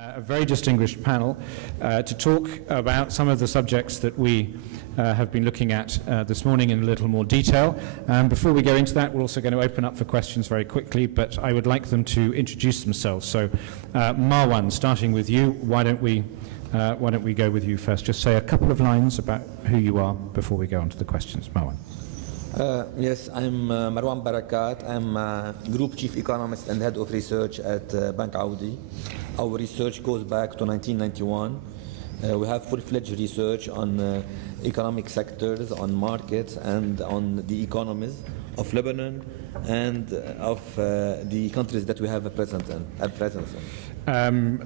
A very distinguished panel to talk about some of the subjects that we have been looking at this morning in a little more detail. Before we go into that, we're also going to open up for questions very quickly, but I would like them to introduce themselves. So, Marwan, starting with you, why don't we go with you first? Just say a couple of lines about who you are before we go on to the questions. Marwan. Yes, I'm Marwan Barakat. I'm Group Chief Economist and Head of Research at Bank Audi. Our research goes back to 1991. We have full-fledged research on economic sectors, on markets, and on the economies of Lebanon and of the countries that we have a presence in.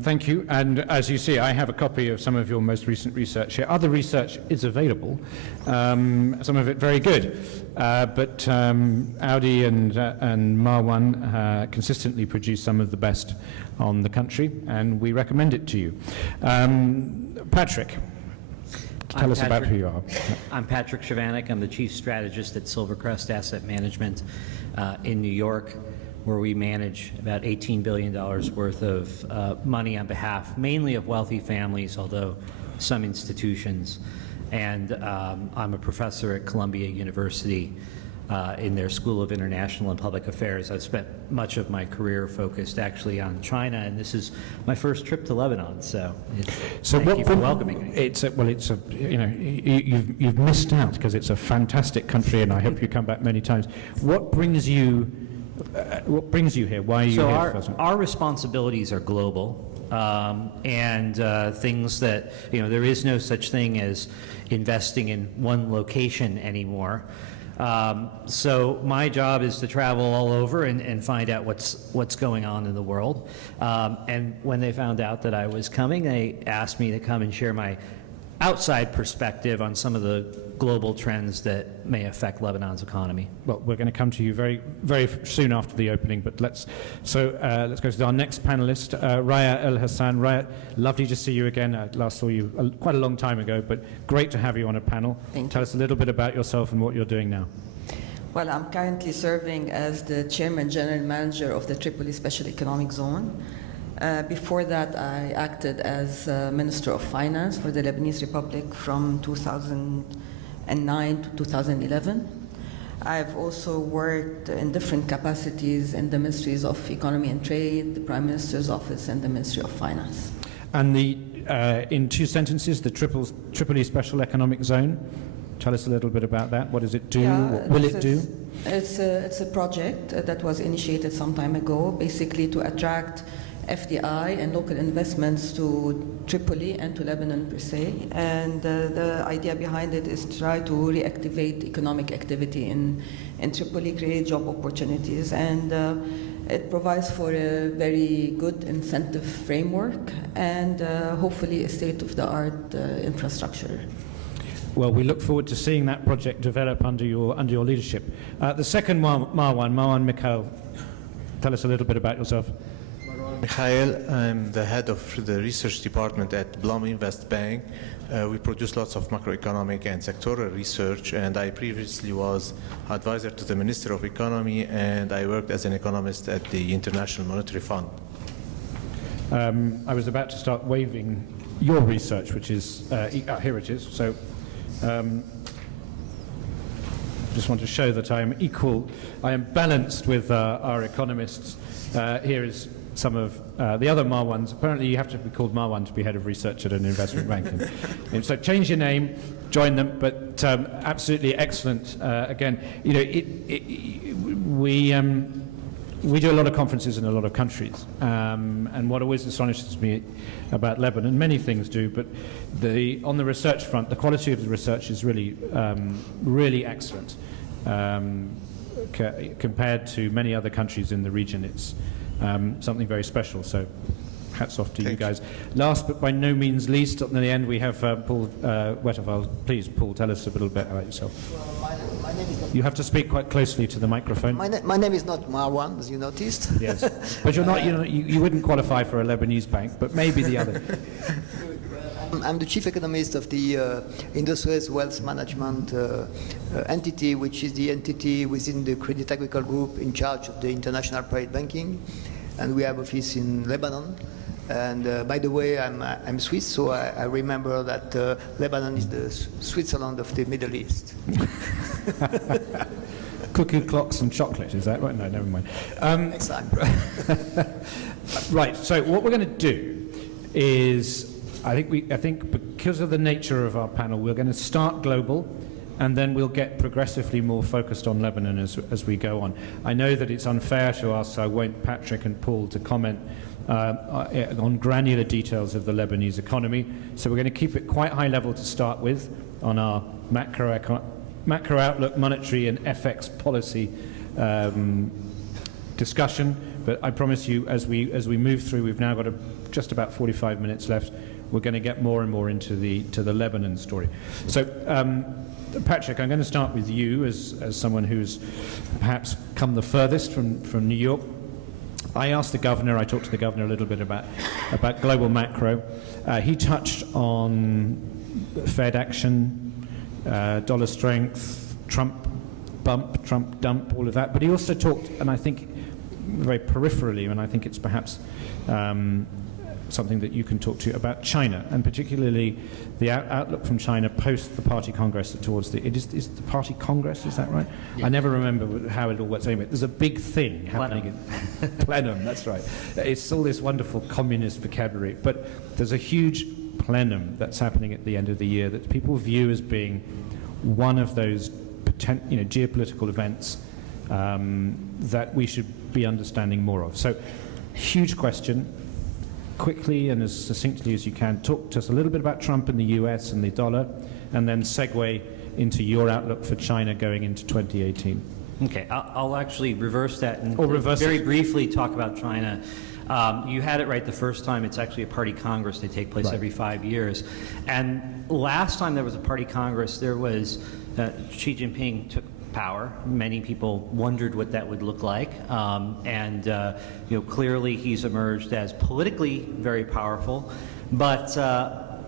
Thank you. And as you see, I have a copy of some of your most recent research here. Other research is available, some of it very good. But Audi and Marwan consistently produce some of the best on the country, and we recommend it to you. Patrick, tell us about who you are. I'm Patrick Shavanik. I'm the Chief Strategist at Silvercrest Asset Management in New York, where we manage about $18 billion worth of money on behalf mainly of wealthy families, although some institutions. And I'm a professor at Columbia University in their School of International and Public Affairs. I've spent much of my career focused actually on China, and this is my first trip to Lebanon. So thank you for welcoming me. You've missed out because it's a fantastic country, and I hope you come back many times. What brings you here? Why are you here? So our responsibilities are global, and things that, there is no such thing as investing in one location anymore. So my job is to travel all over and find out what's going on in the world. And when they found out that I was coming, they asked me to come and share my outside perspective on some of the global trends that may affect Lebanon's economy. Well, we're going to come to you very, very soon after the opening, but let's go to our next panelist, Raya El Hassan. Raya, lovely to see you again. I last saw you quite a long time ago, but great to have you on a panel. Tell us a little bit about yourself and what you're doing now. Well, I'm currently serving as the Chairman General Manager of the Tripoli Special Economic Zone. Before that, I acted as Minister of Finance for the Lebanese Republic from 2009 to 2011. I've also worked in different capacities in the Ministries of Economy and Trade, the Prime Minister's Office, and the Ministry of Finance. And in two sentences, the Tripoli Special Economic Zone, tell us a little bit about that. What does it do? What will it do? It's a project that was initiated some time ago, basically to attract FDI and local investments to Tripoli and to Lebanon per se. And the idea behind it is to try to reactivate economic activity in Tripoli, create job opportunities, and it provides for a very good incentive framework and hopefully a state-of-the-art infrastructure. Well, we look forward to seeing that project develop under your leadership. The second Marwan Mikhail, tell us a little bit about yourself. Mikhail, I'm the head of the research department at Blum Invest Bank. We produce lots of macroeconomic and sectoral research, and I previously was advisor to the Minister of Economy, and I worked as an economist at the International Monetary Fund. I was about to start waving your research, which is, here it is. So just want to show that I am balanced with our economists. Here is some of the other Marwans. Apparently you have to be called Marwan to be head of research at an investment bank. And so change your name, join them, but absolutely excellent. Again, we do a lot of conferences in a lot of countries, and what always astonishes me about Lebanon, many things do, but on the research front, the quality of the research is really, really excellent. Compared to many other countries in the region, it's something very special, so hats off to you guys. Last but by no means least, at the end we have Paul Wetterval. Please, Paul, tell us a little bit about yourself. Well, my name is not, you have to speak quite closely to the microphone. My name is not Marwan, as you noticed. Yes, but you're not. You wouldn't qualify for a Lebanese bank, but maybe the other. I'm the chief economist of the Industrial Wealth Management entity, which is the entity within the Credit Agricole Group in charge of the international private banking. And we have office in Lebanon. And by the way, I'm Swiss, so I remember that Lebanon is the Switzerland of the Middle East. Cuckoo clocks and chocolate, is that right? No, never mind. Exactly. Right, so what we're going to do is, I think because of the nature of our panel, we're going to start global, and then we'll get progressively more focused on Lebanon as we go on. I know that it's unfair to ask, so I won't Patrick and Paul to comment on granular details of the Lebanese economy, so we're going to keep it quite high level to start with on our macro outlook, monetary and FX policy discussion. But I promise you, as we move through, we've now got just about 45 minutes left. We're going to get more and more into the Lebanon story. So, Patrick, I'm going to start with you as someone who's perhaps come the furthest from New York. I talked to the governor a little bit about global macro. He touched on Fed action, dollar strength, Trump bump, Trump dump, all of that. But he also talked, and I think very peripherally, and I think it's perhaps something that you can talk to about China, and particularly the outlook from China post the Party Congress towards is the Party Congress, is that right? Yeah. I never remember how it all works. Anyway, there's a big thing happening in plenum, that's right. It's all this wonderful communist vocabulary, but there's a huge plenum that's happening at the end of the year that people view as being one of those geopolitical events that we should be understanding more of. So, huge question. Quickly and as succinctly as you can, talk to us a little bit about Trump and the US and the dollar, and then segue into your outlook for China going into 2018. Okay, I'll actually reverse that and very briefly talk about China. You had it right the first time. It's actually a party congress. They take place every 5 years. And last time there was a party congress, there was Xi Jinping took power. Many people wondered what that would look like, clearly he's emerged as politically very powerful, but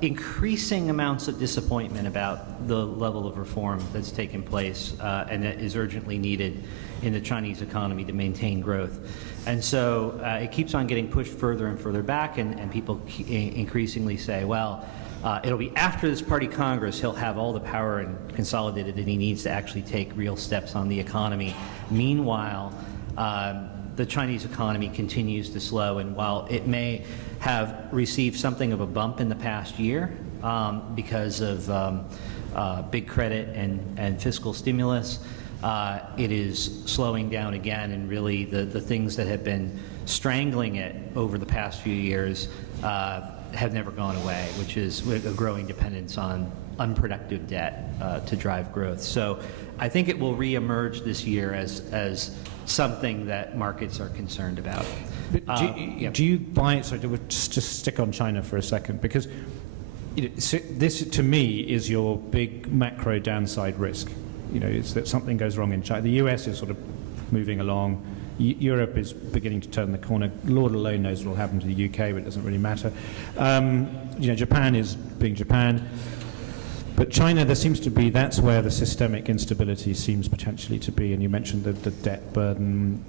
increasing amounts of disappointment about the level of reform that's taken place and that is urgently needed in the Chinese economy to maintain growth. And so it keeps on getting pushed further and further back, and people increasingly say, well, it'll be after this party Congress he'll have all the power and consolidated that he needs to actually take real steps on the economy. Meanwhile, the Chinese economy continues to slow, and while it may have received something of a bump in the past year because of big credit and fiscal stimulus, it is slowing down again, and really the things that have been strangling it over the past few years have never gone away, which is a growing dependence on unproductive debt to drive growth. So I think it will reemerge this year as something that markets are concerned about. Do you buy it? So just stick on China for a second, because this to me is your big macro downside risk. It's that something goes wrong in China. The US is sort of moving along. Europe is beginning to turn the corner. Lord alone knows what will happen to the UK, but it doesn't really matter. Japan is being Japan. But China, there seems to be, that's where the systemic instability seems potentially to be. And you mentioned the debt burden,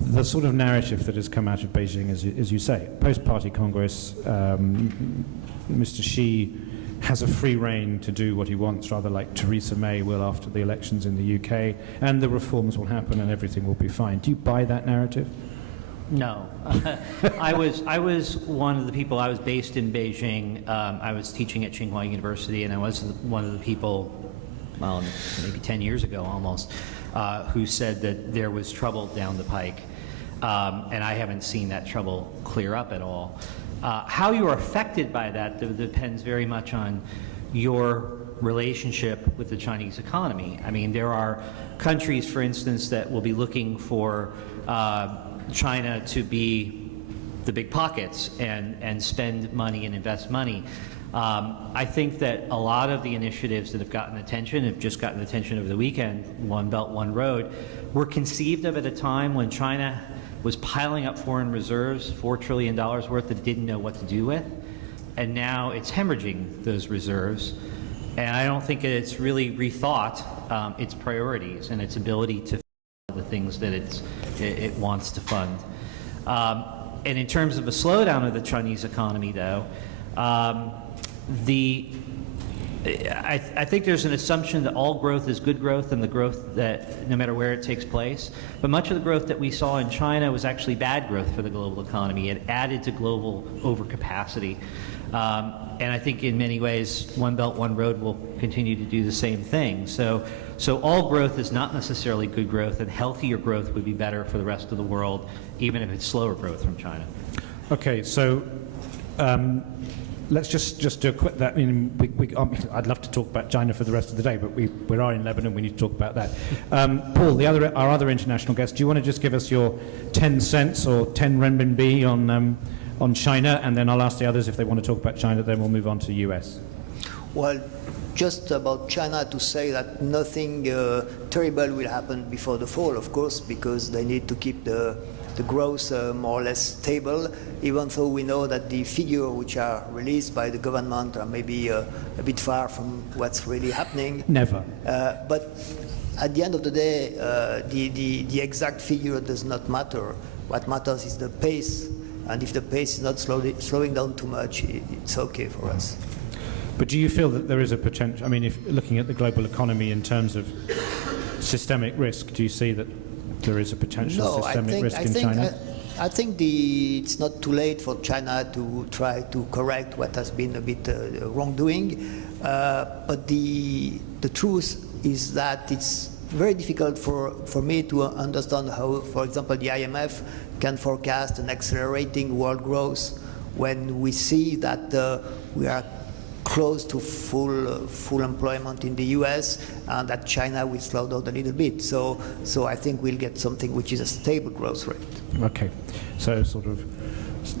the sort of narrative that has come out of Beijing, as you say. Post-party Congress, Mr. Xi has a free rein to do what he wants, rather like Theresa May will after the elections in the UK, and the reforms will happen and everything will be fine. Do you buy that narrative? No. I was one of the people. I was based in Beijing. I was teaching at Tsinghua University, and I was one of the people, well, maybe 10 years ago almost, who said that there was trouble down the pike, and I haven't seen that trouble clear up at all. How you are affected by that depends very much on your relationship with the Chinese economy. I mean, there are countries, for instance, that will be looking for China to be the big pockets and spend money and invest money. I think that a lot of the initiatives that have gotten attention, have just gotten attention over the weekend, One Belt, One Road, were conceived of at a time when China was piling up foreign reserves, $4 trillion worth, that it didn't know what to do with. And now it's hemorrhaging those reserves. And I don't think it's really rethought its priorities and its ability to fund the things that it wants to fund. And in terms of a slowdown of the Chinese economy, though, I think there's an assumption that all growth is good growth and the growth that no matter where it takes place. But much of the growth that we saw in China was actually bad growth for the global economy. It added to global overcapacity. And I think in many ways, One Belt, One Road will continue to do the same thing. So all growth is not necessarily good growth, and healthier growth would be better for the rest of the world, even if it's slower growth from China. Okay, so let's just do a quick. I mean, I'd love to talk about China for the rest of the day, but we are in Lebanon. We need to talk about that. Paul, our other international guest, do you want to just give us your 10 cents or 10 renminbi on China, and then I'll ask the others if they want to talk about China. Then we'll move on to the US. Well, just about China to say that nothing terrible will happen before the fall, of course, because they need to keep the growth more or less stable, even though we know that the figures which are released by the government are maybe a bit far from what's really happening. Never. But at the end of the day, the exact figure does not matter. What matters is the pace, and if the pace is not slowing down too much, it's okay for us. But do you feel that there is a potential, I mean, if looking at the global economy in terms of systemic risk, do you see that there is a potential systemic risk in China? I think it's not too late for China to try to correct what has been a bit wrongdoing. But the truth is that it's very difficult for me to understand how, for example, the IMF can forecast an accelerating world growth when we see that we are close to full employment in the US, and that China will slow down a little bit. So I think we'll get something which is a stable growth rate. Okay, so sort of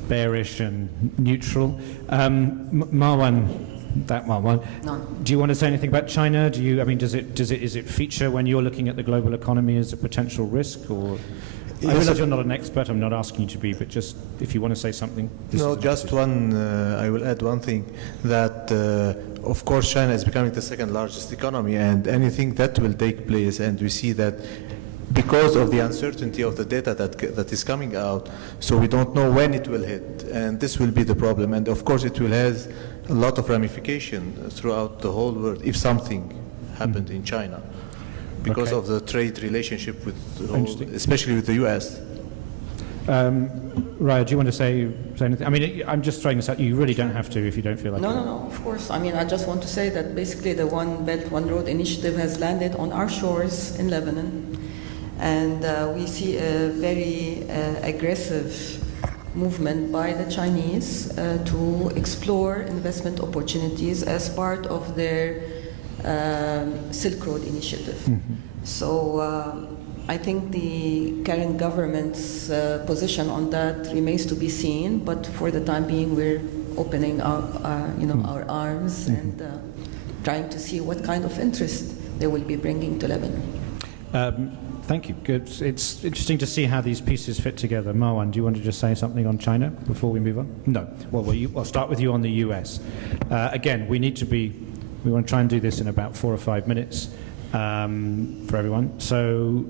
bearish and neutral. Marwan, No. do you want to say anything about China? Is it feature when you're looking at the global economy as a potential risk, or? I realize you're not an expert, I'm not asking you to be, but just if you want to say something. No, just one, I will add one thing, that of course China is becoming the second largest economy, and anything that will take place, and we see that because of the uncertainty of the data that is coming out, so we don't know when it will hit, and this will be the problem, and of course it will have a lot of ramification throughout the whole world if something happened in China. Because of the trade relationship with, especially with the US. Raya, do you want to say anything? I mean, I'm just throwing this out. You really don't have to if you don't feel like it. No, of course. I mean, I just want to say that basically the One Belt, One Road initiative has landed on our shores in Lebanon. And we see a very aggressive movement by the Chinese to explore investment opportunities as part of their Silk Road initiative. Mm-hmm. So I think the current government's position on that remains to be seen, but for the time being we're opening our arms and trying to see what kind of interest they will be bringing to Lebanon. Thank you. Good. It's interesting to see how these pieces fit together. Marwan, do you want to just say something on China before we move on? No. Well, I'll start with you on the US. Again, we want to try and do this in about 4 or 5 minutes for everyone. So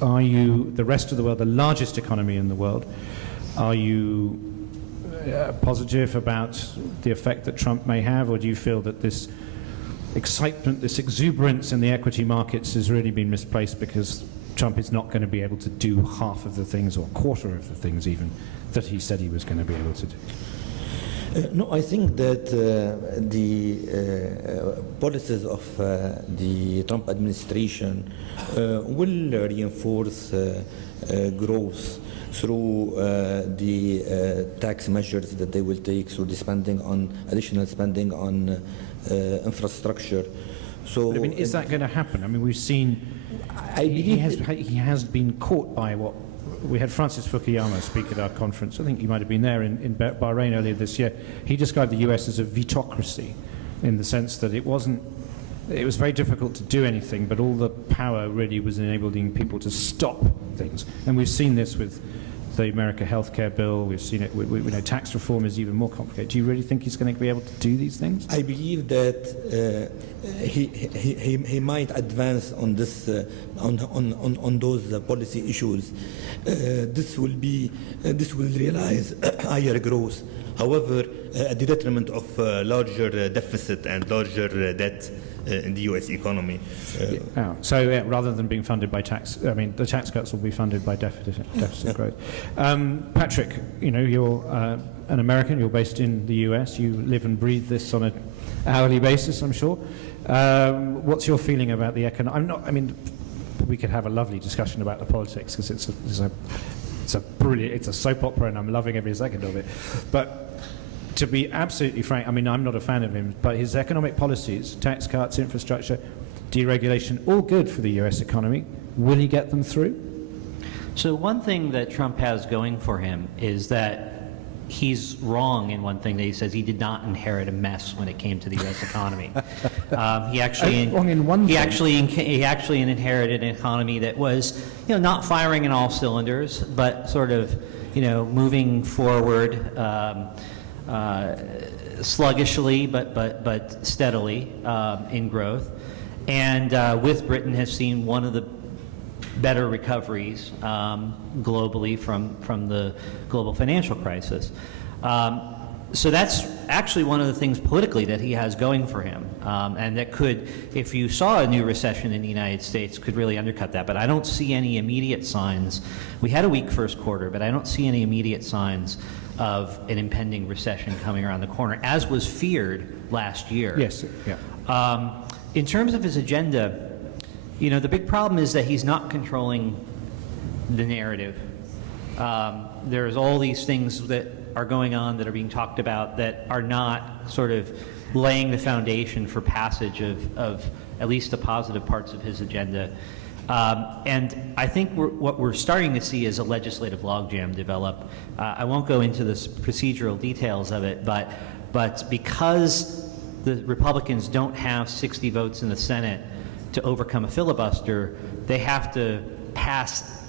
are you, the rest of the world, the largest economy in the world, are you positive about the effect that Trump may have, or do you feel that this excitement, this exuberance in the equity markets has really been misplaced because Trump is not going to be able to do half of the things, or a quarter of the things even, that he said he was going to be able to do? No, I think that the policies of the Trump administration will reinforce growth through the tax measures that they will take, through the additional spending on infrastructure. So, I mean, is that going to happen? I mean, we've seen. He has been caught by what. We had Francis Fukuyama speak at our conference. I think you might have been there in Bahrain earlier this year. He described the US as a vetocracy, in the sense that it was very difficult to do anything, but all the power really was enabling people to stop things. And we've seen this with the America healthcare bill. We've seen it. We know tax reform is even more complicated. Do you really think he's going to be able to do these things? I believe that he might advance on this on those policy issues. This will realize higher growth. However, at the detriment of larger deficit and larger debt in the U.S. economy. So rather than being funded by tax, I mean, the tax cuts will be funded by deficit growth. Patrick, you know, you're an American. You're based in the U.S. You live and breathe this on an hourly basis, I'm sure. What's your feeling about the economic? I mean, we could have a lovely discussion about the politics because it's a brilliant, it's a soap opera, and I'm loving every second of it. But to be absolutely frank, I mean, I'm not a fan of him, but his economic policies, tax cuts, infrastructure, deregulation, all good for the U.S. economy. Will he get them through? So one thing that Trump has going for him is that he's wrong in one thing that he says. He did not inherit a mess when it came to the U.S. economy. He actually inherited an economy that was, you know, not firing in all cylinders, but sort of, you know, moving forward sluggishly, but steadily in growth, and with Britain has seen one of the better recoveries globally from the global financial crisis. So that's actually one of the things politically that he has going for him, and that could, if you saw a new recession in the United States, could really undercut that. But I don't see any immediate signs. We had a weak first quarter, but I don't see any immediate signs of an impending recession coming around the corner, as was feared last year. Yes, yeah. In terms of his agenda, you know, the big problem is that he's not controlling the narrative. There's all these things that are going on that are being talked about that are not sort of laying the foundation for passage of at least the positive parts of his agenda. And I think what we're starting to see is a legislative logjam develop. I won't go into the procedural details of it, but because the Republicans don't have 60 votes in the Senate to overcome a filibuster, they have to pass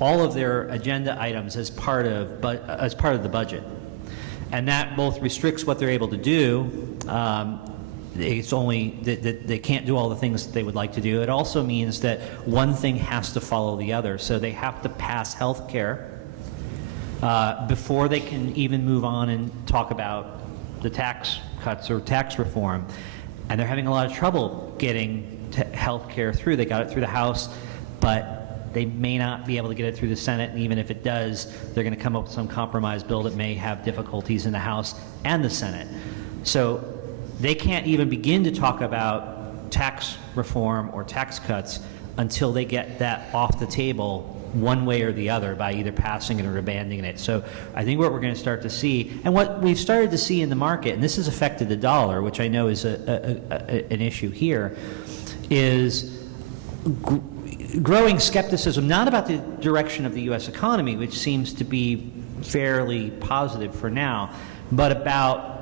all of their agenda items as part of the budget, and that both restricts what they're able to do. It's only that they can't do all the things that they would like to do. It also means that one thing has to follow the other. So they have to pass health care before they can even move on and talk about the tax cuts or tax reform. And they're having a lot of trouble getting health care through. They got it through the House, but they may not be able to get it through the Senate. And even if it does, they're going to come up with some compromise bill that may have difficulties in the House and the Senate. So they can't even begin to talk about tax reform or tax cuts until they get that off the table one way or the other by either passing it or abandoning it. So I think what we're going to start to see, and what we've started to see in the market, and this has affected the dollar, which I know is an issue here, is growing skepticism, not about the direction of the U.S. economy, which seems to be fairly positive for now, but about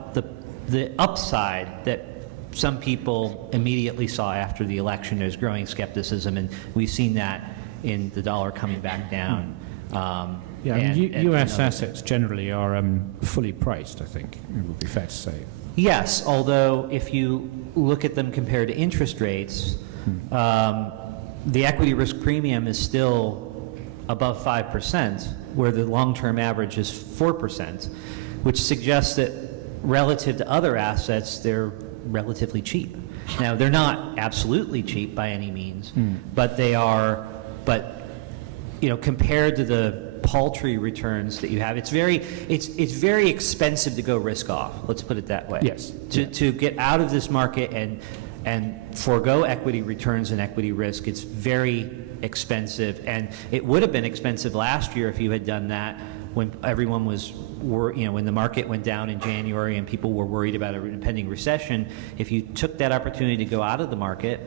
the upside that some people immediately saw after the election. There's growing skepticism, and we've seen that in the dollar coming back down. U.S. assets generally are fully priced, I think, it would be fair to say. Yes, although if you look at them compared to interest rates, the equity risk premium is still above 5%, where the long-term average is 4%, which suggests that relative to other assets, they're relatively cheap. Now, they're not absolutely cheap by any means, but they are, you know, compared to the paltry returns that you have, it's very expensive to go risk off, let's put it that way. Yes. To get out of this market and forego equity returns and equity risk, it's very expensive, and it would have been expensive last year if you had done that when everyone was, when the market went down in January and people were worried about an impending recession. If you took that opportunity to go out of the market,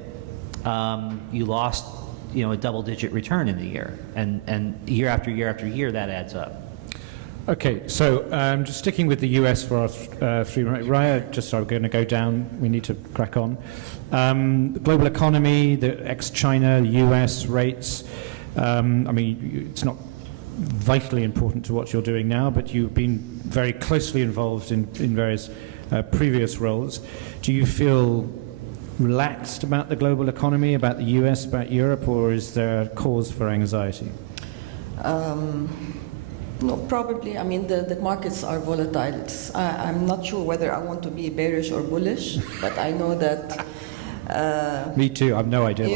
you lost, a double-digit return in the year, and year after year after year, that adds up. Okay, so just sticking with the US for our 3 minutes. Raya, just are going to go down. We need to crack on. The global economy, the ex-China, the US rates. It's not vitally important to what you're doing now, but you've been very closely involved in various previous roles. Do you feel relaxed about the global economy, about the US, about Europe, or is there cause for anxiety? No, probably. I mean, the markets are volatile. I'm not sure whether I want to be bearish or bullish, but I know that. Me too. I've no idea.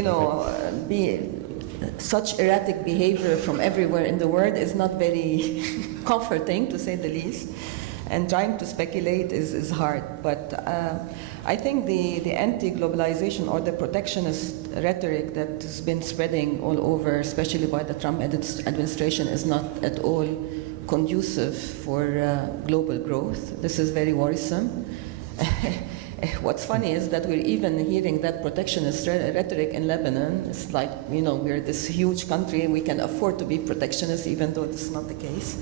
Such erratic behavior from everywhere in the world is not very comforting, to say the least. And trying to speculate is hard. But I think the anti-globalization or the protectionist rhetoric that has been spreading all over, especially by the Trump administration, is not at all conducive for global growth. This is very worrisome. What's funny is that we're even hearing that protectionist rhetoric in Lebanon. It's like, we're this huge country, we can afford to be protectionist, even though this is not the case.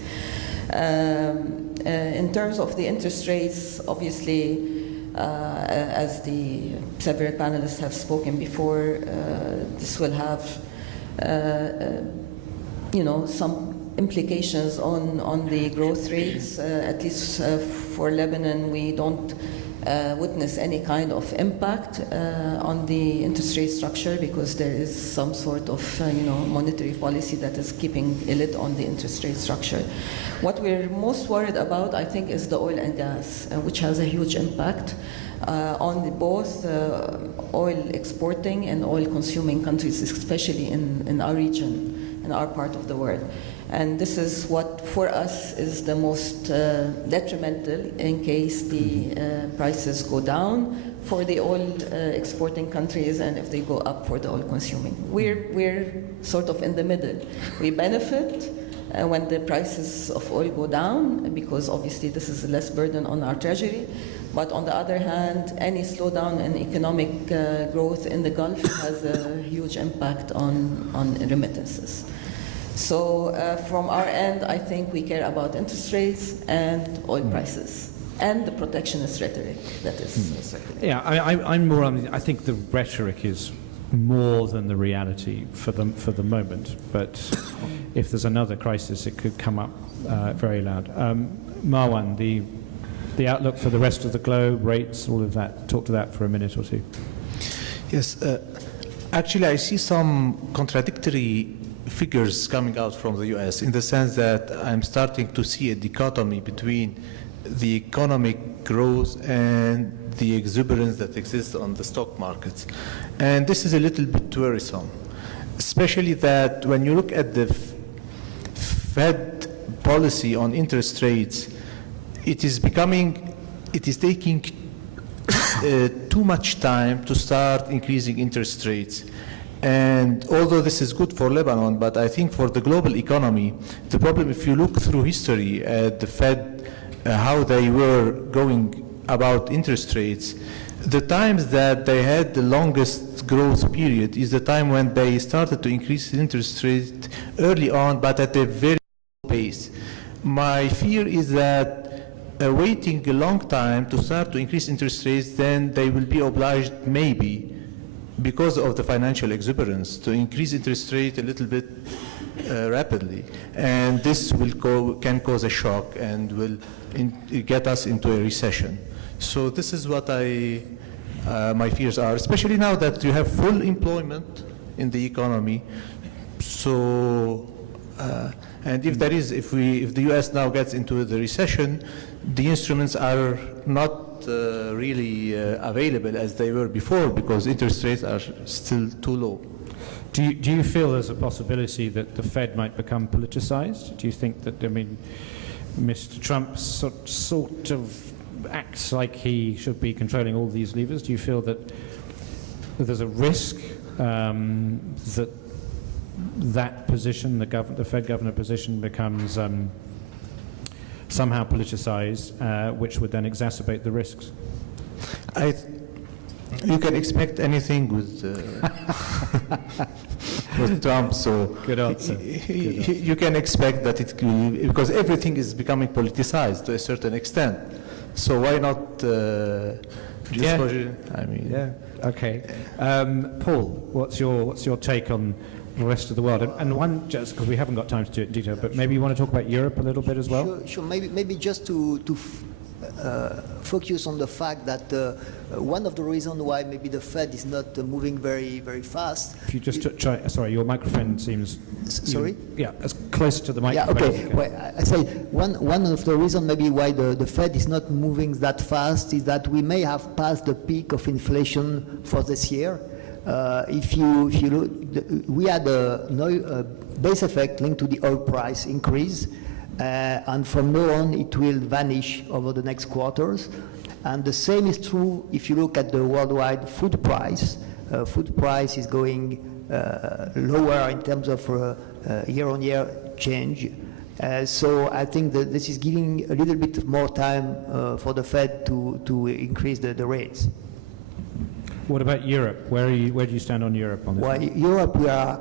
In terms of the interest rates, obviously, as the several panelists have spoken before, this will have, some implications on the growth rates. At least for Lebanon, we don't witness any kind of impact on the interest rate structure because there is some sort of monetary policy that is keeping a lid on the interest rate structure. What we're most worried about, I think, is the oil and gas, which has a huge impact on both oil exporting and oil consuming countries, especially in our region, in our part of the world. And this is what, for us, is the most detrimental in case the prices go down for the oil exporting countries and if they go up for the oil consuming. We're sort of in the middle. We benefit when the prices of oil go down because obviously this is less burden on our treasury. But on the other hand, any slowdown in economic growth in the Gulf has a huge impact on remittances. So from our end, I think we care about interest rates and oil prices and the protectionist rhetoric that is circulating. Yeah, I'm more on I think the rhetoric is more than the reality for the moment. But if there's another crisis, it could come up very loud. Marwan, the outlook for the rest of the globe, rates, all of that. Talk to that for a minute or two. Yes, actually I see some contradictory figures coming out from the US in the sense that I'm starting to see a dichotomy between the economic growth and the exuberance that exists on the stock markets. And this is a little bit worrisome, especially that when you look at the Fed policy on interest rates, it is taking too much time to start increasing interest rates. And although this is good for Lebanon, but I think for the global economy, the problem, if you look through history at the Fed, how they were going about interest rates, the times that they had the longest growth period is the time when they started to increase interest rate early on, but at a very low pace. My fear is that waiting a long time to start to increase interest rates, then they will be obliged, maybe, because of the financial exuberance, to increase interest rate a little bit rapidly. And this can cause a shock and will get us into a recession. So this is what my fears are, especially now that you have full employment in the economy. So, and if the US now gets into the recession, the instruments are not really available as they were before because interest rates are still too low. Do you feel there's a possibility that the Fed might become politicized? Do you think that, Mr. Trump sort of acts like he should be controlling all these levers? Do you feel that there's a risk that position, the Fed governor position, becomes somehow politicized, which would then exacerbate the risks? You can expect anything with Trump, so good answer. You can expect that it will, because everything is becoming politicized to a certain extent. So why not Okay. Paul, what's your take on the rest of the world. And one, just because we haven't got time to do it in detail, but maybe you want to talk about Europe a little bit as well? Sure. Maybe just to focus on the fact that one of the reasons why maybe the Fed is not moving very fast. If you just try, sorry, your microphone seems. Sorry? Yeah, as close to the microphone. Yeah, okay. as you can. Well, I say one of the reasons maybe why the Fed is not moving that fast is that we may have passed the peak of inflation for this year. If you look, we had a base effect linked to the oil price increase, and from now on it will vanish over the next quarters. And the same is true if you look at the worldwide food price. Food price is going lower in terms of year-on-year change. So I think that this is giving a little bit more time for the Fed to increase the rates. What about Europe? Where do you stand on Europe on this? Well, Europe, we are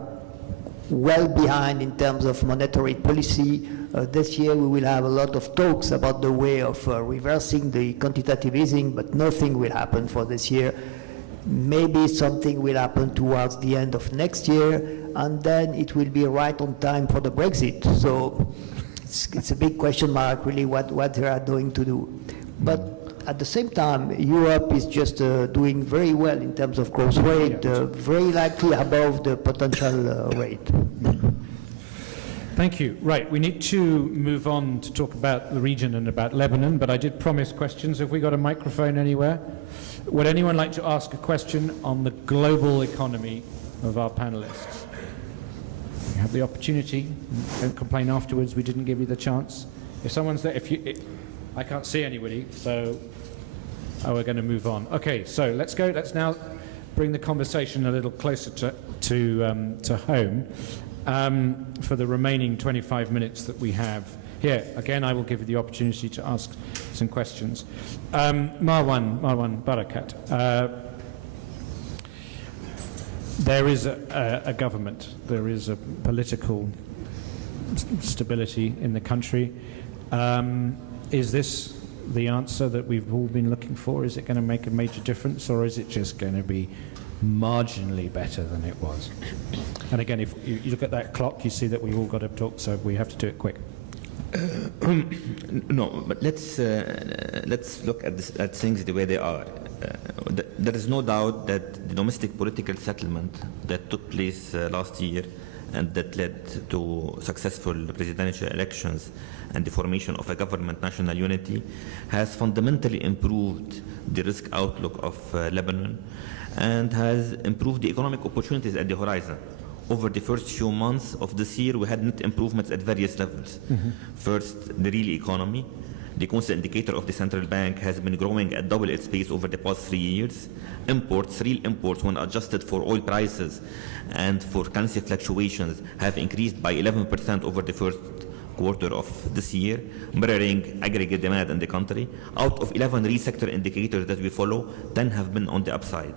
well behind in terms of monetary policy. This year we will have a lot of talks about the way of reversing the quantitative easing, but nothing will happen for this year. Maybe something will happen towards the end of next year, and then it will be right on time for the Brexit. So it's a big question mark, really, what they are going to do. But at the same time, Europe is just doing very well in terms of growth rate, very likely above the potential rate. Thank you. Right, we need to move on to talk about the region and about Lebanon, but I did promise questions. Have we got a microphone anywhere? Would anyone like to ask a question on the global economy of our panelists? You have the opportunity. Don't complain afterwards we didn't give you the chance. If someone's there, I can't see anybody, so we're going to move on. Okay, so let's go. Let's now bring the conversation a little closer to home for the remaining 25 minutes that we have here. Again, I will give you the opportunity to ask some questions. Marwan Barakat, there is a government, there is a political stability in the country. Is this the answer that we've all been looking for? Is it going to make a major difference, or is it just going to be marginally better than it was? And again, if you look at that clock, you see that we've all got to talk, so we have to do it quick. No, but let's look at things the way they are. There is no doubt that the domestic political settlement that took place last year and that led to successful presidential elections and the formation of a government national unity has fundamentally improved the risk outlook of Lebanon and has improved the economic opportunities at the horizon. Over the first few months of this year, we had net improvements at various levels. First, the real economy. The constant indicator of the central bank has been growing at double its pace over the past 3 years. Imports, real imports, when adjusted for oil prices and for currency fluctuations, have increased by 11% over the first quarter of this year, mirroring aggregate demand in the country. Out of 11 real sector indicators that we follow, 10 have been on the upside.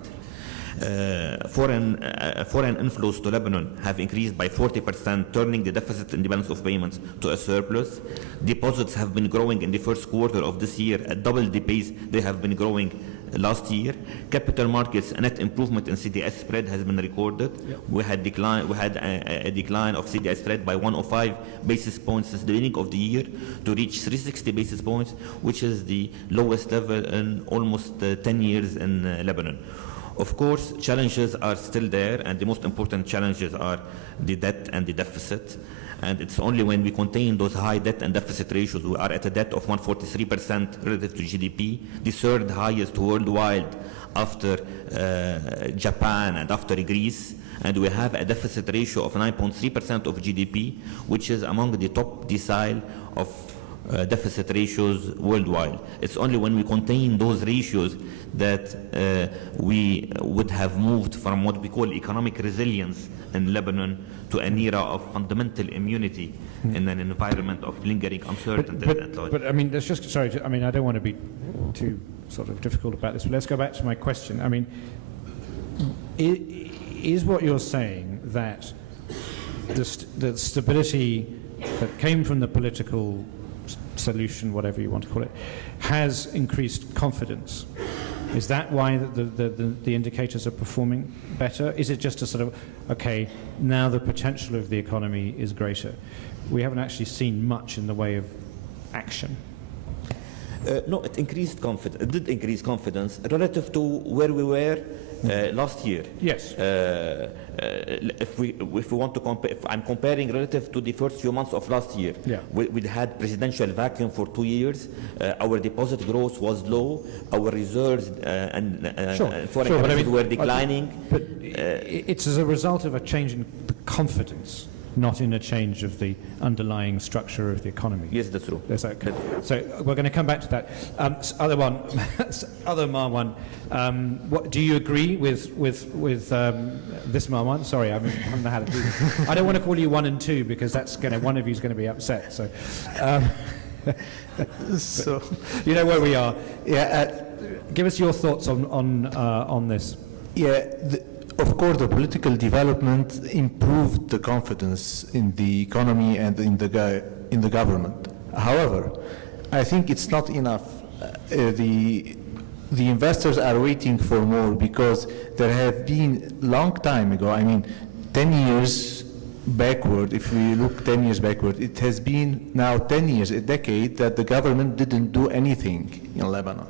Foreign inflows to Lebanon have increased by 40%, turning the deficit in the balance of payments to a surplus. Deposits have been growing in the first quarter of this year at double the pace they have been growing last year. Capital markets, a net improvement in CDS spread has been recorded. Yep. We had a decline of CDS spread by 105 basis points since the beginning of the year to reach 360 basis points, which is the lowest level in almost 10 years in Lebanon. Of course, challenges are still there, and the most important challenges are the debt and the deficit. And it's only when we contain those high debt and deficit ratios, we are at a debt of 143% relative to GDP, the third highest worldwide after Japan and after Greece. And we have a deficit ratio of 9.3% of GDP, which is among the top decile of deficit ratios worldwide. It's only when we contain those ratios that we would have moved from what we call economic resilience in Lebanon to an era of fundamental immunity in an environment of lingering uncertainty. But I mean, there's just, sorry, I mean, I don't want to be too sort of difficult about this, but let's go back to my question. I mean, is what you're saying that the stability that came from the political solution, whatever you want to call it, has increased confidence Is that why the indicators are performing better? Is it just a sort of, okay, now the potential of the economy is greater? We haven't actually seen much in the way of action. No, it increased confidence. It did increase confidence relative to where we were last year. Yes. If we want to compare, if I'm comparing relative to the first few months of last year, Yeah. we had presidential vacuum for 2 years. Our deposit growth was low. Our reserves and foreign but I currencies mean, were declining. But it's as a result of a change in the confidence, not in a change of the underlying structure of the economy. Yes, that's true. That's okay. So we're going to come back to that. Other Marwan, what, do you agree with this Marwan? Sorry, I don't know how to do this. I don't want to call you 1 and 2 because that's going to, one of you is going to be upset. So, So, you know where we are. yeah, Give us your thoughts on this. yeah. Of course, the political development improved the confidence in the economy and in the government. However, I think it's not enough. The investors are waiting for more because there have been long time ago. I mean, 10 years backward. If we look 10 years backward, it has been now 10 years, a decade, that the government didn't do anything in Lebanon.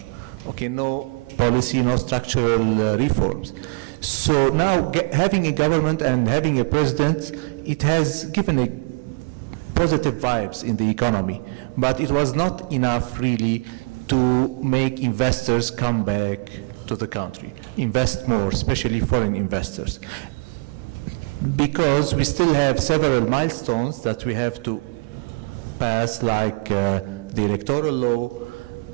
Okay, no policy, no structural reforms. So now having a government and having a president, it has given a positive vibes in the economy, but it was not enough really to make investors come back to the country, invest more, especially foreign investors. Because we still have several milestones that we have to pass, like the electoral law,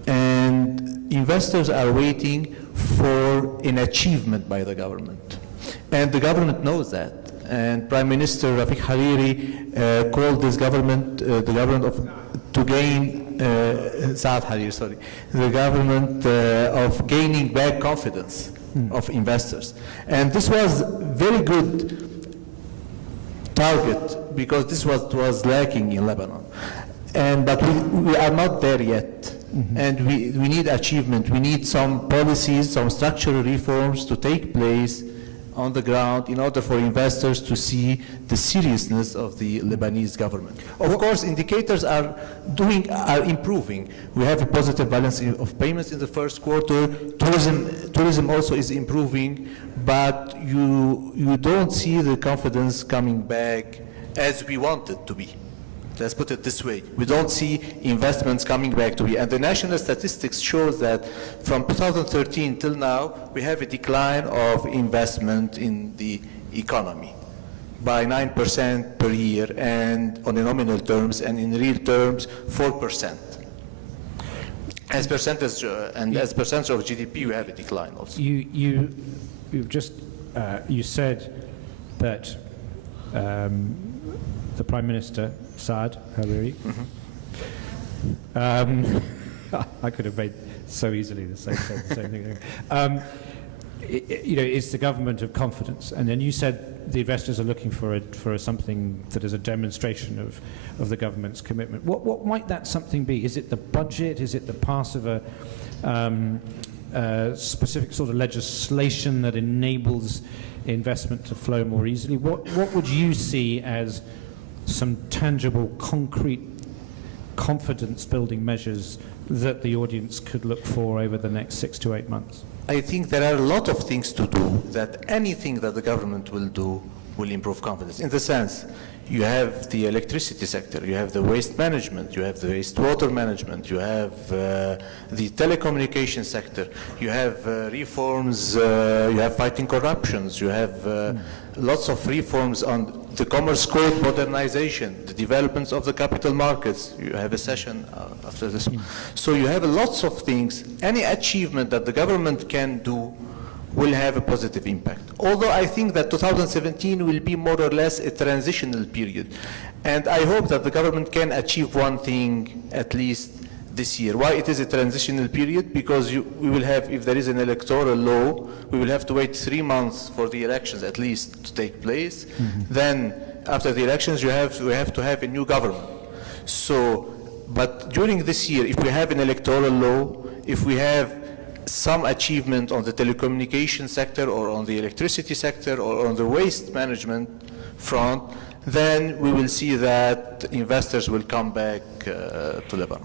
and investors are waiting for an achievement by the government. And the government knows that. And Prime Minister Rafiq Hariri called this government, the government to gain, Saad Hariri, sorry, the government of gaining back confidence of investors. And this was very good target because this was lacking in Lebanon. But we are not there yet. Mm-hmm. And we need achievement. We need some policies, some structural reforms to take place on the ground in order for investors to see the seriousness of the Lebanese government. Of course, indicators are improving. We have a positive balance of payments in the first quarter. Tourism also is improving, but you don't see the confidence coming back as we want it to be. Let's put it this way. We don't see investments coming back to be. And the national statistics shows that from 2013 till now, we have a decline of investment in the economy by 9% per year, and on a nominal terms, and in real terms, 4%. As percentage as percentage of GDP, we have a decline also. You said that the Prime Minister, Saad Hariri, I could have made so easily the same thing. It's the government of confidence, and then you said the investors are looking for something that is a demonstration of the government's commitment. What might that something be? Is it the budget? Is it the pass of a specific sort of legislation that enables investment to flow more easily? What would you see as some tangible, concrete, confidence-building measures that the audience could look for over the next 6 to 8 months? I think there are a lot of things to do, that anything that the government will do will improve confidence. In the sense, you have the electricity sector, you have the waste management, you have the wastewater management, you have the telecommunication sector, you have reforms, you have fighting corruptions, you have lots of reforms on the commerce code modernization, the developments of the capital markets. You have a session after this. So you have lots of things. Any achievement that the government can do will have a positive impact. Although I think that 2017 will be more or less a transitional period. And I hope that the government can achieve one thing at least this year. Why it is a transitional period? Because we will have, if there is an electoral law, we will have to wait 3 months for the elections at least to take place. Then after the elections, we have to have a new government. So, but during this year, if we have an electoral law, if we have some achievement on the telecommunication sector or on the electricity sector or on the waste management front, then we will see that investors will come back to Lebanon.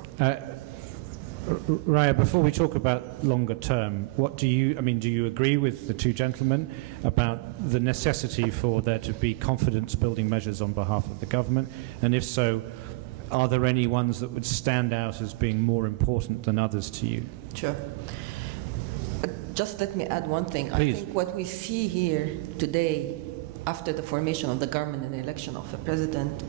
Raya, before we talk about longer term, do you agree with the two gentlemen about the necessity for there to be confidence building measures on behalf of the government? And if so, are there any ones that would stand out as being more important than others to you? Sure. Just let me add one thing. Please. I think what we see here today, after the formation of the government and the election of the president,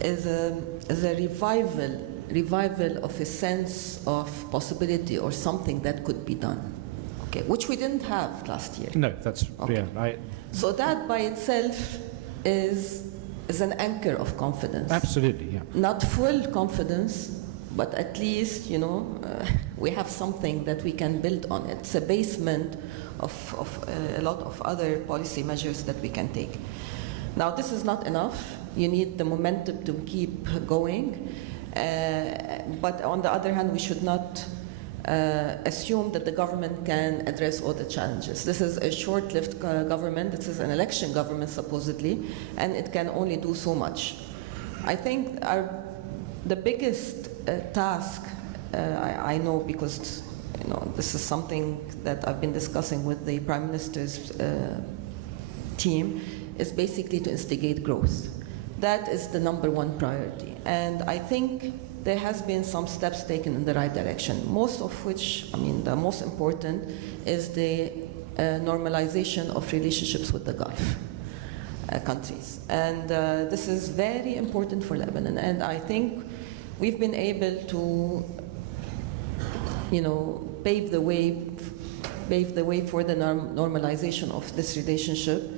is a revival of a sense of possibility or something that could be done, okay, which we didn't have last year. No, that's, Okay. yeah. So that by itself is an anchor of confidence. Absolutely, yeah. Not full confidence, but at least, we have something that we can build on. It's a basement of a lot of other policy measures that we can take. Now, this is not enough. You need the momentum to keep going. But on the other hand, we should not assume that the government can address all the challenges. This is a short-lived government. This is an election government, supposedly, and it can only do so much. I think the biggest task, I know because this is something that I've been discussing with the Prime Minister's team, is basically to instigate growth. That is the number one priority. And I think there has been some steps taken in the right direction, most of which, the most important is the normalization of relationships with the Gulf countries. And this is very important for Lebanon. And I think we've been able to, pave the way for the normalization of this relationship.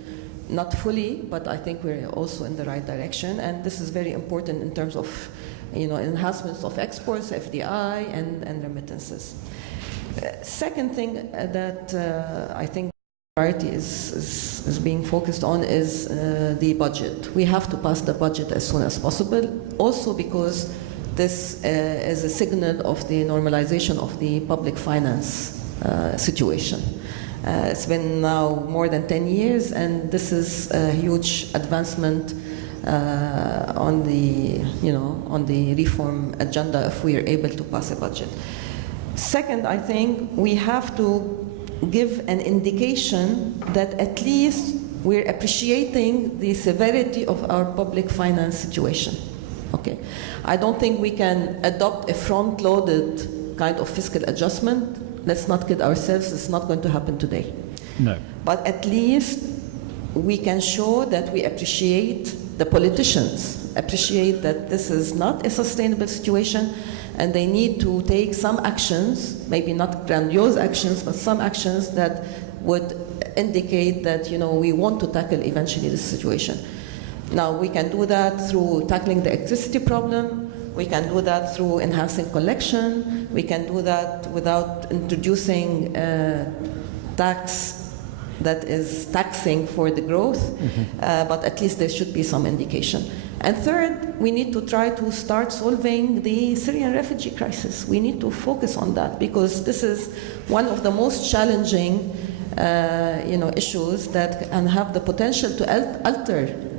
Not fully, but I think we're also in the right direction. And this is very important in terms of, enhancements of exports, FDI, and remittances. Second thing that I think priority is being focused on is the budget. We have to pass the budget as soon as possible, also because this is a signal of the normalization of the public finance situation. It's been now more than 10 years, and this is a huge advancement on the reform agenda if we are able to pass a budget. Second, I think we have to give an indication that at least we're appreciating the severity of our public finance situation. Okay, I don't think we can adopt a front-loaded kind of fiscal adjustment. Let's not kid ourselves, it's not going to happen today. No. But at least we can show that we appreciate, the politicians appreciate that this is not a sustainable situation and they need to take some actions, maybe not grandiose actions, but some actions that would indicate that, we want to tackle eventually this situation. Now, we can do that through tackling the electricity problem. We can do that through enhancing collection. We can do that without introducing tax that is taxing for the growth, but at least there should be some indication. And third, we need to try to start solving the Syrian refugee crisis. We need to focus on that because this is one of the most challenging issues that can have the potential to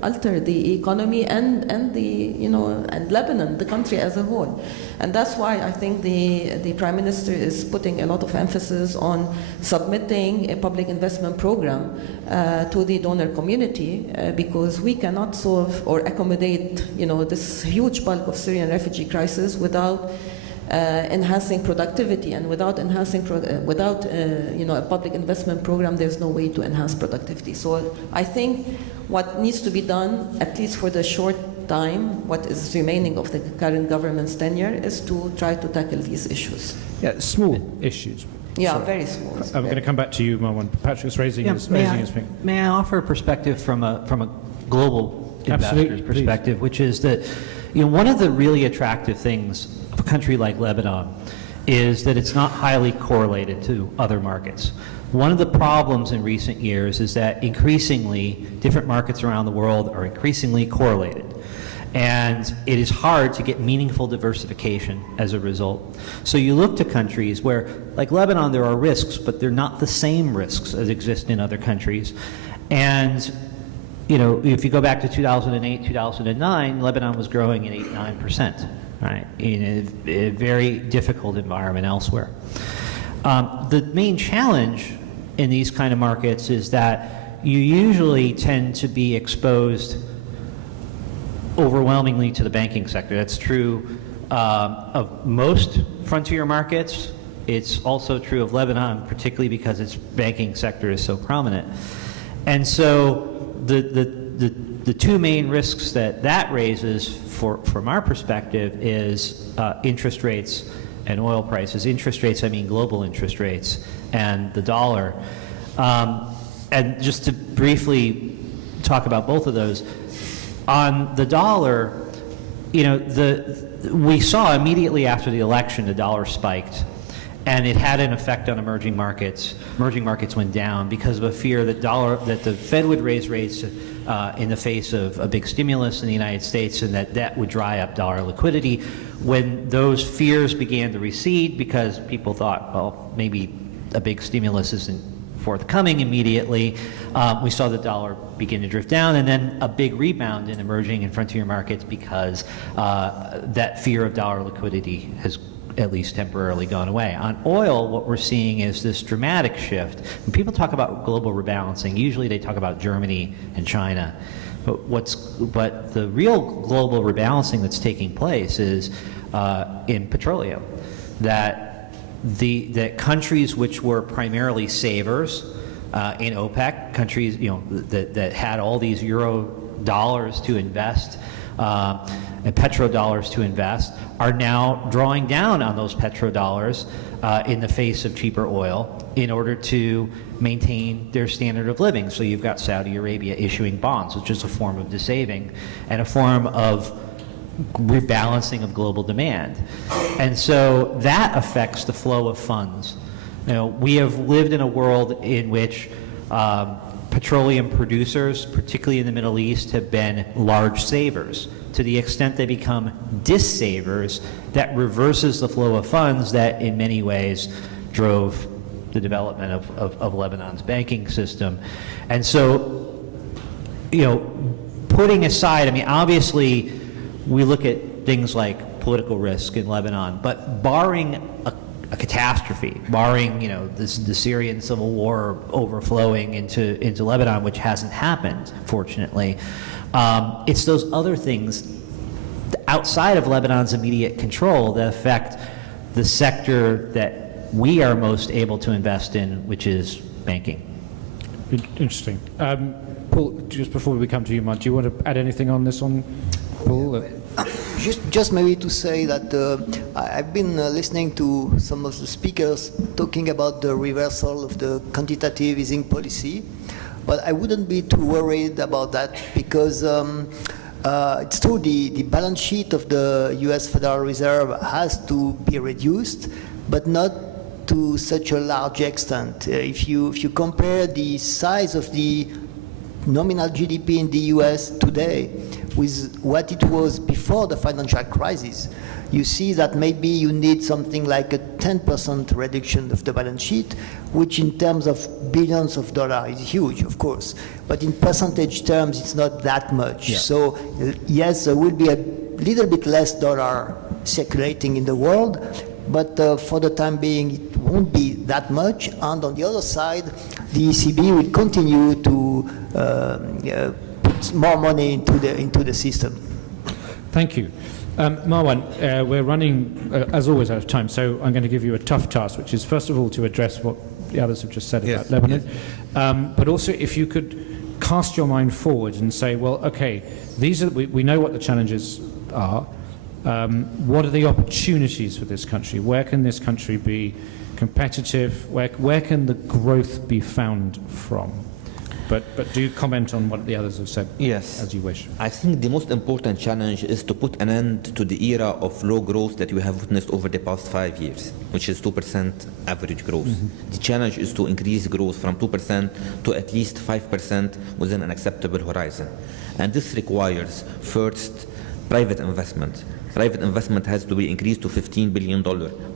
alter the economy and Lebanon, the country as a whole. And that's why I think the Prime Minister is putting a lot of emphasis on submitting a public investment program to the donor community because we cannot solve or accommodate this huge bulk of Syrian refugee crisis without enhancing productivity, and without a public investment program, there's no way to enhance productivity. So I think what needs to be done, at least for the short time, what is remaining of the current government's tenure, is to try to tackle these issues. Yeah, small issues. Yeah, Sorry. very small. I'm going to come back to you, Marwan. Patrick's raising his finger. May I offer a perspective from a global investor's perspective, which is that one of the really attractive things of a country like Lebanon is that it's not highly correlated to other markets. One of the problems in recent years is that increasingly different markets around the world are increasingly correlated. And it is hard to get meaningful diversification as a result. So you look to countries where, like Lebanon, there are risks, but they're not the same risks as exist in other countries. And if you go back to 2008, 2009, Lebanon was growing at 8-9%, right, in a very difficult environment elsewhere. The main challenge in these kind of markets is that you usually tend to be exposed overwhelmingly to the banking sector. That's true of most frontier markets. It's also true of Lebanon, particularly because its banking sector is so prominent. And so the two main risks that raises from our perspective is interest rates and oil prices. Interest rates, I mean global interest rates, and the dollar. And just to briefly talk about both of those, on the dollar, we saw immediately after the election the dollar spiked, and it had an effect on emerging markets. Emerging markets went down because of a fear that the Fed would raise rates in the face of a big stimulus in the United States, and that would dry up dollar liquidity. When those fears began to recede because people thought, well, maybe a big stimulus isn't forthcoming immediately, we saw the dollar begin to drift down, and then a big rebound in emerging and frontier markets because that fear of dollar liquidity has at least temporarily gone away. On oil, what we're seeing is this dramatic shift. When people talk about global rebalancing, usually they talk about Germany and China. But the real global rebalancing that's taking place is in petroleum. That countries which were primarily savers in OPEC, countries that had all these euro dollars to invest and petrodollars to invest, are now drawing down on those petrodollars in the face of cheaper oil in order to maintain their standard of living. So you've got Saudi Arabia issuing bonds, which is a form of desaving and a form of rebalancing of global demand. And so that affects the flow of funds. We have lived in a world in which petroleum producers, particularly in the Middle East, have been large savers. To the extent they become dissavers, that reverses the flow of funds that in many ways drove the development of Lebanon's banking system. And so, putting aside, obviously we look at things like political risk in Lebanon, but barring a catastrophe, barring the Syrian civil war overflowing into Lebanon, which hasn't happened, fortunately, it's those other things outside of Lebanon's immediate control that affect the sector that we are most able to invest in, which is banking. Interesting. Paul, just before we come to you, Mark, do you want to add anything on this one, Paul? Just maybe to say that I've been listening to some of the speakers talking about the reversal of the quantitative easing policy, but I wouldn't be too worried about that because it's true the balance sheet of the US Federal Reserve has to be reduced, but not to such a large extent. If you compare the size of the nominal GDP in the US today with what it was before the financial crisis, you see that maybe you need something like a 10% reduction of the balance sheet, which in terms of billions of dollars is huge, of course. But in percentage terms, it's not that much. Yeah. So yes, there will be a little bit less dollar circulating in the world, but for the time being, it won't be that much. And on the other side, the ECB will continue to put more money into the system. Thank you. Marwan, we're running, as always, out of time, so I'm going to give you a tough task, which is, first of all, to address what the others have just said about Lebanon, but also if you could cast your mind forward and say, well, okay, these are, we know what the challenges are. What are the opportunities for this country? Where can this country be competitive? Where can the growth be found from? But do comment on what the others have said, as you wish. I think the most important challenge is to put an end to the era of low growth that we have witnessed over the past 5 years, which is 2% average growth. Mm-hmm. The challenge is to increase growth from 2% to at least 5% within an acceptable horizon. And this requires, first, private investment. Private investment has to be increased to $15 billion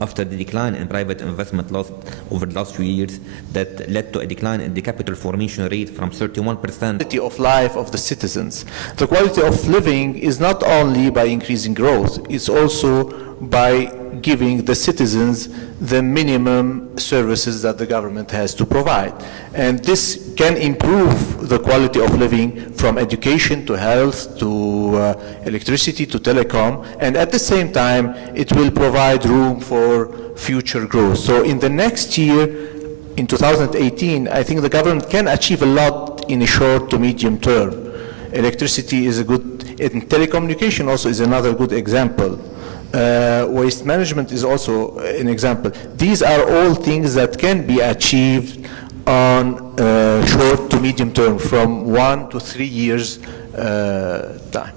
after the decline in private investment over the last few years that led to a decline in the capital formation rate from 31%. Quality of life of the citizens. The quality of living is not only by increasing growth, it's also by giving the citizens the minimum services that the government has to provide. And this can improve the quality of living from education to health to electricity to telecom, and at the same time it will provide room for future growth. So in the next year, in 2018, I think the government can achieve a lot in a short to medium term. Electricity is a good, and telecommunication also is another good example. Waste management is also an example. These are all things that can be achieved on short to medium term, from 1 to 3 years time.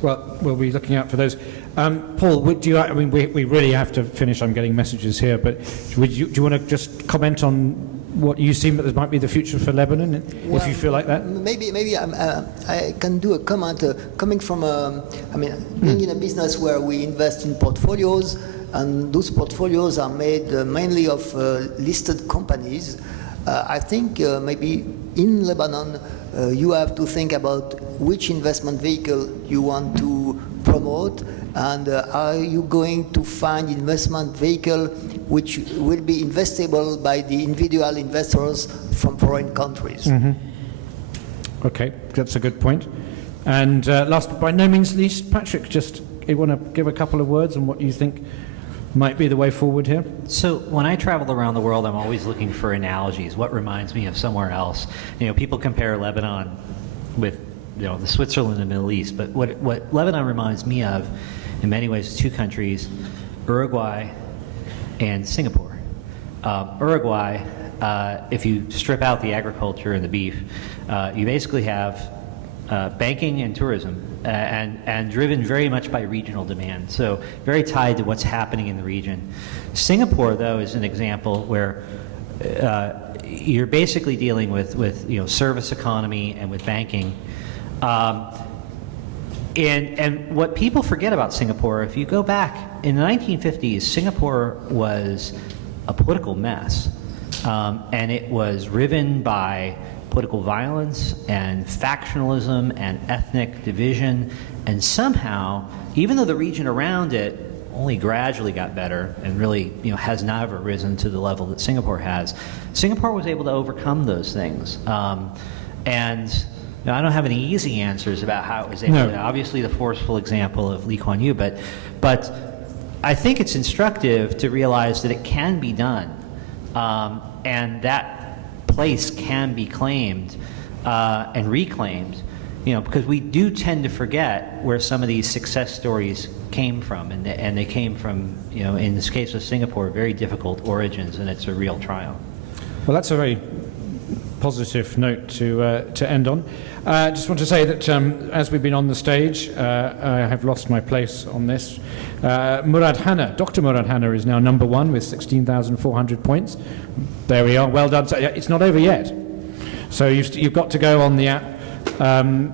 Well, we'll be looking out for those. Paul, I mean, we really have to finish. I'm getting messages here, but do you want to just comment on what you see that might be the future for Lebanon, if you feel like that? Maybe I can do a comment coming from, being in a business where we invest in portfolios, and those portfolios are made mainly of listed companies. I think maybe in Lebanon, you have to think about which investment vehicle you want to promote, and are you going to find investment vehicle which will be investable by the individual investors from foreign countries? Mm-hmm. Okay, that's a good point. And last but by no means least, Patrick, just you want to give a couple of words on what you think might be the way forward here? So when I travel around the world, I'm always looking for analogies. What reminds me of somewhere else? People compare Lebanon with the Switzerland and the Middle East, but what Lebanon reminds me of in many ways is two countries, Uruguay and Singapore. Uruguay, if you strip out the agriculture and the beef, you basically have banking and tourism, and driven very much by regional demand, so very tied to what's happening in the region. Singapore, though, is an example where you're basically dealing with service economy and with banking. And what people forget about Singapore, if you go back in the 1950s, Singapore was a political mess, and it was riven by political violence and factionalism and ethnic division, and somehow, even though the region around it only gradually got better and really has never risen to the level that Singapore has, Singapore was able to overcome those things. And I don't have any easy answers about how it was able to. Obviously the forceful example of Lee Kuan Yew, but I think it's instructive to realize that it can be done, and that place can be claimed and reclaimed, because we do tend to forget where some of these success stories came from, and they came from, in this case of Singapore, very difficult origins, and it's a real triumph. Well, that's a very positive note to end on. I just want to say that as we've been on the stage, I have lost my place on this. Murad Hanna, Dr. Murad Hanna is now number one with 16,400 points. There we are, well done. So, it's not over yet. So you've got to go on the app.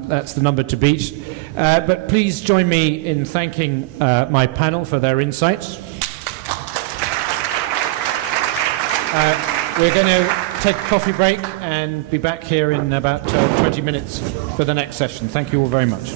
That's the number to beat. But please join me in thanking my panel for their insights. We're going to take a coffee break and be back here in about 20 minutes for the next session. Thank you all very much.